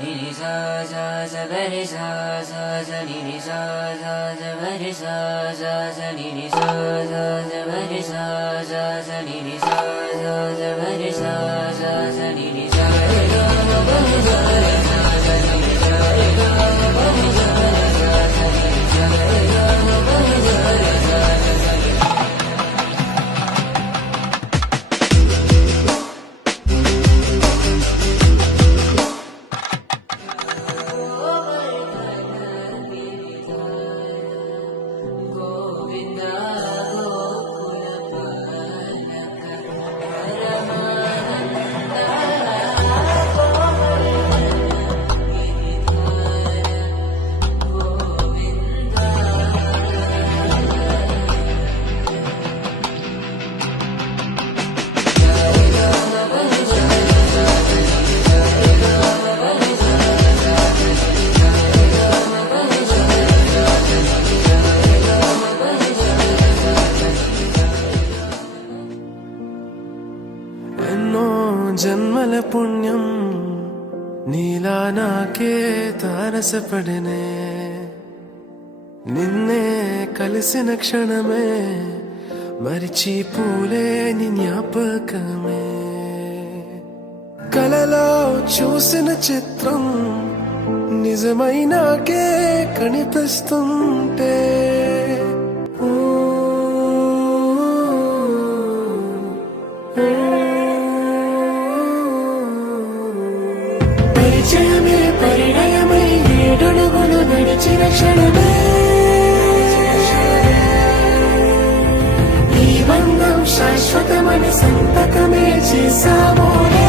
ni ni sa sa sa ga re sa sa sa ni ni sa sa sa ga re sa sa sa ni ni sa sa sa ga re sa sa sa ni ni sa sa sa ga re sa sa sa ni ni sa re ga ma pa ni sa re sa sa ni ni sa re ga ma pa ni sa re sa sa ni ni sa re ga ma pa ni sa re sa sa sa ni ఎన్నో జన్మల పుణ్యం నీలా నాకే తారసపడనే నిన్నే కలిసిన క్షణమే మరిచిపోలే నీ జ్ఞాపకమే కలలో చూసిన చిత్రం నిజమైనాకే కనిపిస్తుంటే పరిచయమే పరిణయమై ఏడడుగులు నడిచిన క్షణమే ఈ బంధం శాశ్వతమని సంతకమే చేసావోలే